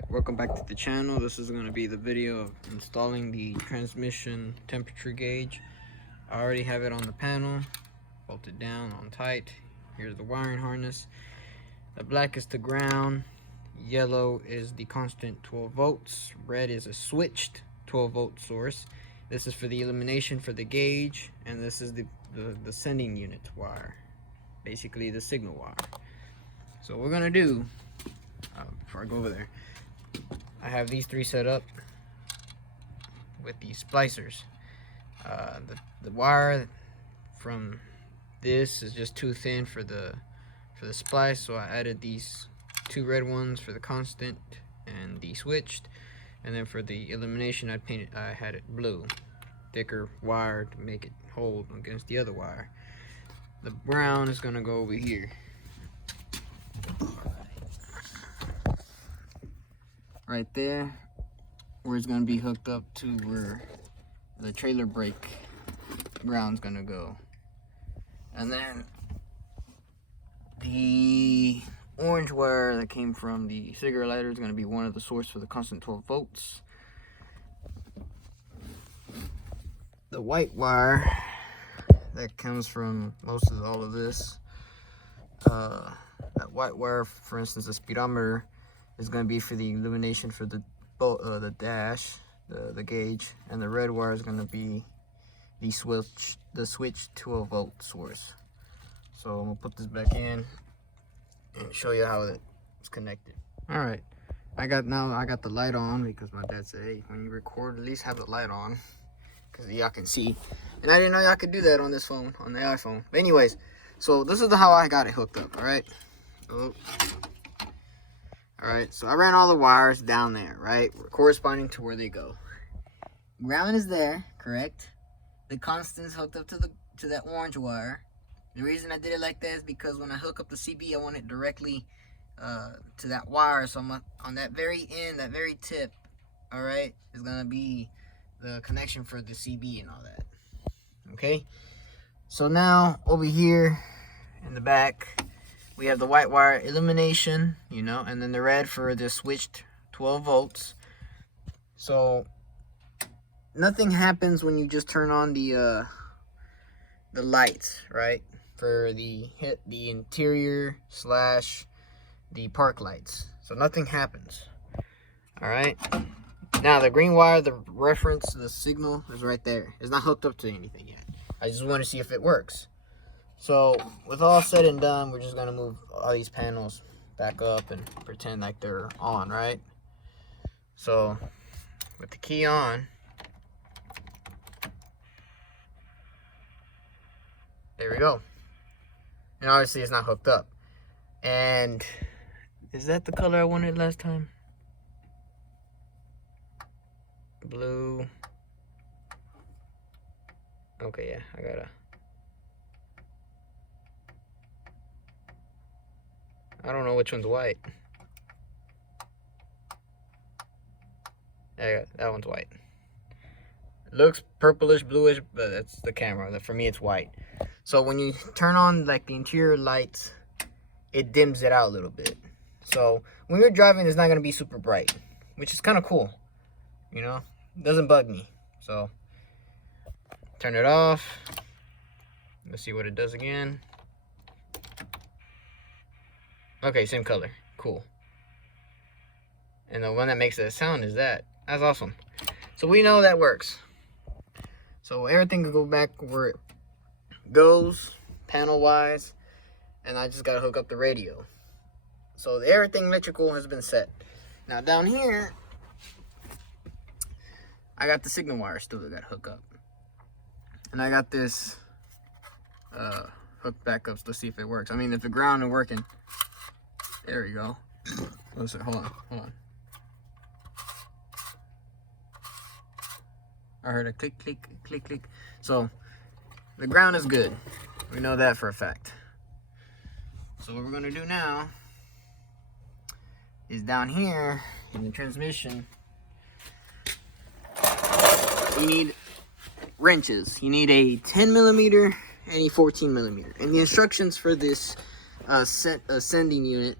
Alright, welcome back to the channel. This is going to be the video of installing the transmission temperature gauge. I already have it on the panel, bolted down on tight. Here's the wiring harness. The black is the ground, yellow is the constant 12 volts, red is a switched 12 volt source. This is for the illumination for the gauge, and this is the sending unit wire, basically the signal wire. So what we're going to do, before I go over there, I have these three set up with these splicers. The wire from this is just too thin for the splice, so I added these two red ones for the constant and the switched, and then for the illumination I had it blue, thicker wire to make it hold against the other wire. The brown is gonna go over here. Right there, where it's gonna be hooked up to where the trailer brake ground's gonna go. And then the orange wire that came from the cigarette lighter is gonna be one of the source for the constant 12 volts. The white wire that comes from most of all of this, that white wire, for instance, the speedometer, is going to be for the illumination for the dash, the gauge, and the red wire is going to be the switch 12 volt source. So I'm gonna put this back in and show you how it's connected. All right, I got the light on because my dad said, hey, when you record, at least have the light on because y'all can see. And I didn't know y'all could do that on this phone, on the iPhone. But anyways, so this is how I got it hooked up. All right. Alright, so I ran all the wires down there, right? Corresponding to where they go. Ground is there, correct? The constant's hooked up to that orange wire. The reason I did it like that is because when I hook up the CB, I want it directly to that wire. So I'm on that very end, that very tip, alright, is gonna be the connection for the CB and all that. Okay? So now over here in the back, we have the white wire illumination, you know, and then the red for the switched 12 volts. So nothing happens when you just turn on the lights, right? For the interior / the park lights. So nothing happens. All right. Now the green wire, the reference, the signal is right there. It's not hooked up to anything yet. I just want to see if it works. So, with all said and done, we're just going to move all these panels back up and pretend like they're on, right? So, with the key on, there we go. And obviously it's not hooked up. And, is that the color I wanted last time? Blue. Okay, yeah, I don't know which one's white. Yeah, that one's white. It looks purplish, bluish, but that's the camera. For me, it's white. So when you turn on like the interior lights, it dims it out a little bit. So when you're driving, it's not gonna be super bright, which is kind of cool. You know, it doesn't bug me. So turn it off. Let's see what it does again. Okay, same color. Cool. And the one that makes that sound is that. That's awesome. So we know that works. So everything can go back where it goes, panel-wise. And I just got to hook up the radio. So everything electrical has been set. Now down here, I got the signal wire still that got hooked up. And I got this hooked back up. So let's see if it works. I mean, if the ground is working. There we go. Listen, hold on. I heard a click, click, click, click. So, the ground is good. We know that for a fact. So what we're going to do now is down here in the transmission, you need wrenches. You need a 10 millimeter and a 14 millimeter. And the instructions for this sending unit,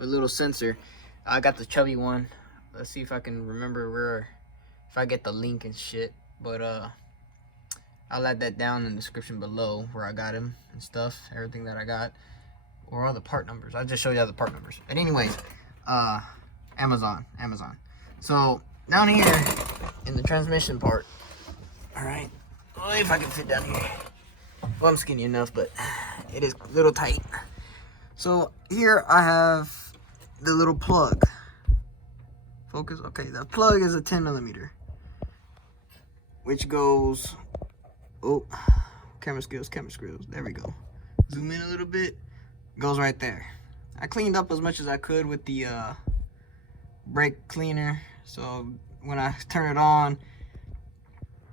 a little sensor, I got the chubby one. let's see if I can remember where, if I get the link and shit. But I'll add that down in the description below where I got him and stuff, everything that I got, or all the part numbers. I'll just show you all the part numbers. But anyways, Amazon. So down here in the transmission part, all right, if I can fit down here. Well, I'm skinny enough, but it is a little tight. So here I have the little plug. Focus. Okay, the plug is a 10mm, which goes, oh, camera skills. There we go. Zoom in a little bit. Goes right there. I cleaned up as much as I could with the brake cleaner. So when I turn it on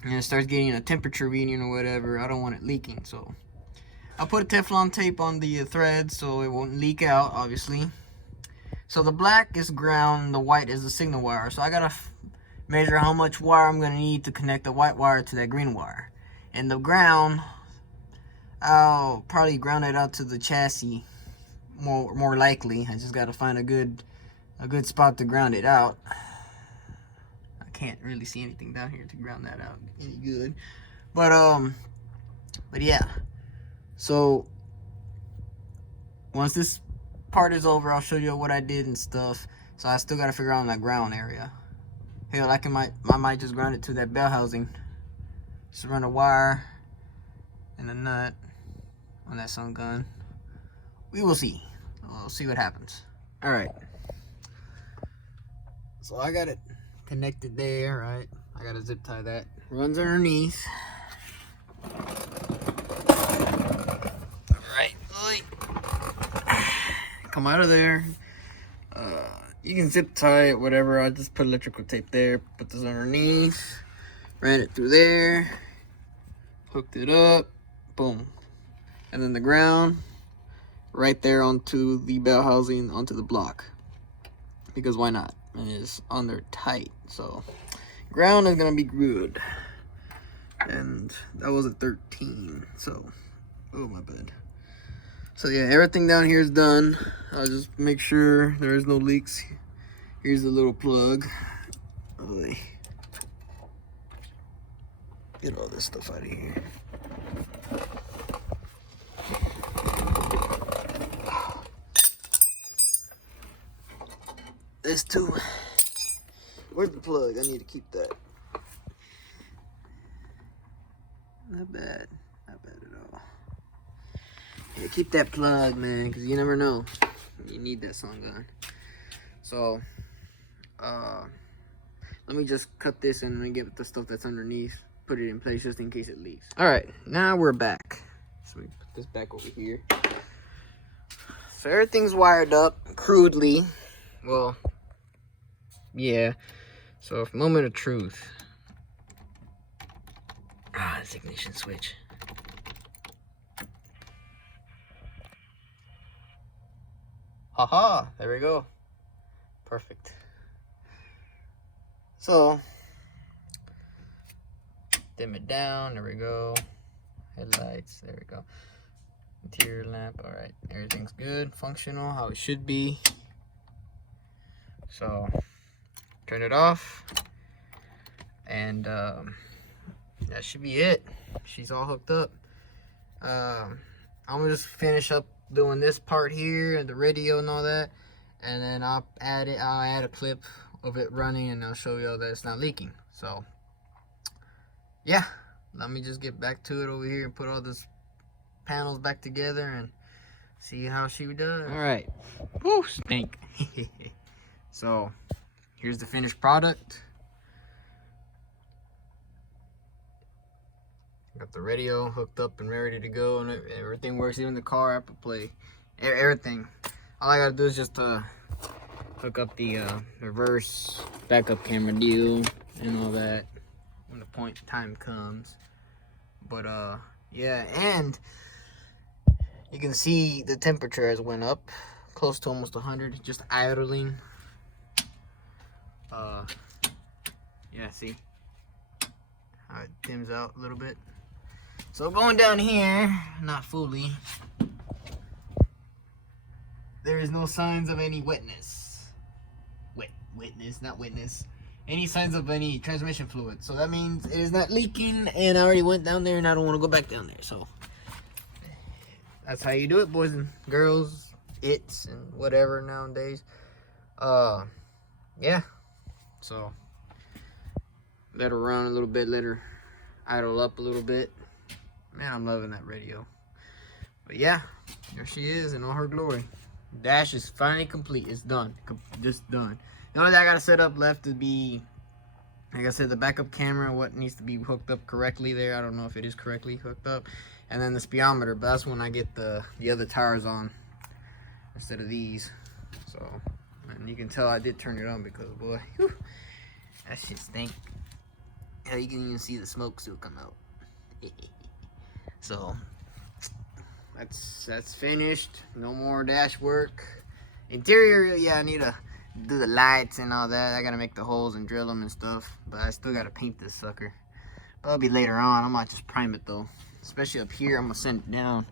and it starts getting a temperature reading or whatever, I don't want it leaking. So I put a Teflon tape on the thread so it won't leak out, obviously. So the black is ground, the white is the signal wire. So I gotta measure how much wire I'm gonna need to connect the white wire to that green wire. And the ground, I'll probably ground it out to the chassis, more likely. I just gotta find a good spot to ground it out. I can't really see anything down here to ground that out any good. But yeah. So once this part is over, I'll show you what I did and stuff. So I still gotta figure out that ground area. Hell, I might just ground it to that bell housing. Just run a wire and a nut on that sun gun. We will see. We'll see what happens. All right. So I got it connected there, right? I gotta zip tie that. Runs underneath. Come out of there. You can zip tie it, whatever. I just put electrical tape there, put this underneath, ran it through there, hooked it up, boom. And then the ground right there onto the bell housing, onto the block, because why not? And it's on there tight, so ground is gonna be good. And that was a 13, so oh my bad. So yeah, everything down here is done. I'll just make sure there is no leaks. Here's the little plug. Oy. Get all this stuff out of here. This too. Where's the plug? I need to keep that. Not bad. Not bad at all. Yeah, keep that plug, man, because you never know. You need that sun gun. So, let me just cut this and then get the stuff that's underneath, put it in place just in case it leaks. All right, now we're back. So we put this back over here. So everything's wired up crudely. Well, yeah. So moment of truth. This ignition switch. Haha, there we go. Perfect. So, dim it down, there we go. Headlights, there we go. Interior lamp, all right. Everything's good, functional, how it should be. So, turn it off. And that should be it. She's all hooked up. I'm gonna just finish up doing this part here and the radio and all that, and then I'll add a clip of it running and I'll show you that it's not leaking. So yeah, let me just get back to it over here and put all this panels back together and see how she does. All right. Woo, stink. So here's the finished product. Got the radio hooked up and ready to go, and everything works, even the car, Apple Play, everything. All I gotta do is just hook up the reverse backup camera deal and all that when the time comes. But yeah, and you can see the temperature has went up close to almost 100 just idling. Yeah, see how it dims out a little bit. So going down here, not fully, there is no signs of any wetness. Wet. any signs of any transmission fluid. So that means it is not leaking, and I already went down there and I don't want to go back down there. So that's how you do it, boys and girls, it's and whatever nowadays. Yeah. So let her run a little bit, let her idle up a little bit. Man, I'm loving that radio. But yeah, there she is in all her glory. Dash is finally complete. It's done. Just done. The only thing I gotta set up left to be, like I said, the backup camera, what needs to be hooked up correctly there. I don't know if it is correctly hooked up. And then the speedometer, but that's when I get the other tires on instead of these. So, and you can tell I did turn it on because, boy, whew, that shit stink. Hell, you can even see the smoke still come out. So that's finished. No more dash work. Interior, yeah, I need to do the lights and all that. I gotta make the holes and drill them and stuff, but I still gotta paint this sucker. But that'll be later on. I might just prime it though, especially up here. I'm gonna send it down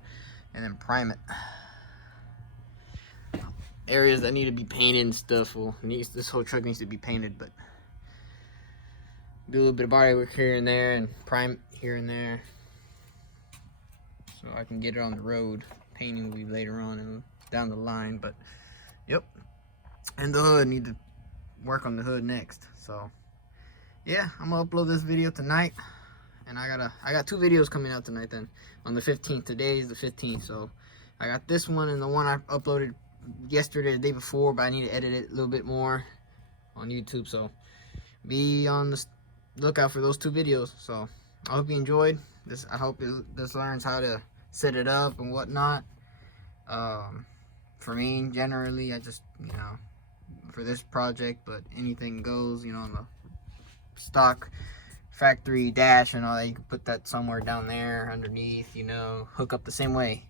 and then prime it. Areas that need to be painted and stuff, well, this whole truck needs to be painted, but do a little bit of body work here and there and prime it here and there so I can get it on the road. Painting will be later on and down the line, but yep. And the hood, need to work on the hood next. So yeah, I'm gonna upload this video tonight, and I got 2 videos coming out tonight then on the 15th. Today is the 15th, so I got this one and the one I uploaded yesterday, the day before, but I need to edit it a little bit more on YouTube, so be on the lookout for those 2 videos. So I hope you enjoyed this. I hope this learns how to set it up and whatnot. For me, generally, I just, you know, for this project, but anything goes, you know, on the stock factory dash and all that, you can put that somewhere down there underneath, you know, hook up the same way.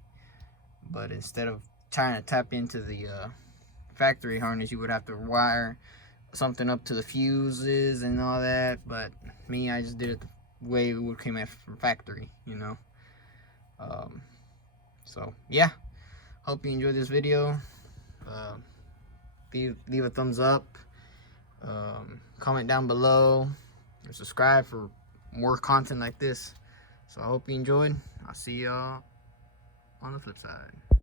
But instead of trying to tap into the factory harness, you would have to wire something up to the fuses and all that. But me, I just did it the way it came out from factory, you know. So yeah, hope you enjoyed this video. Leave a thumbs up, comment down below, and subscribe for more content like this. So I hope you enjoyed. I'll see y'all on the flip side.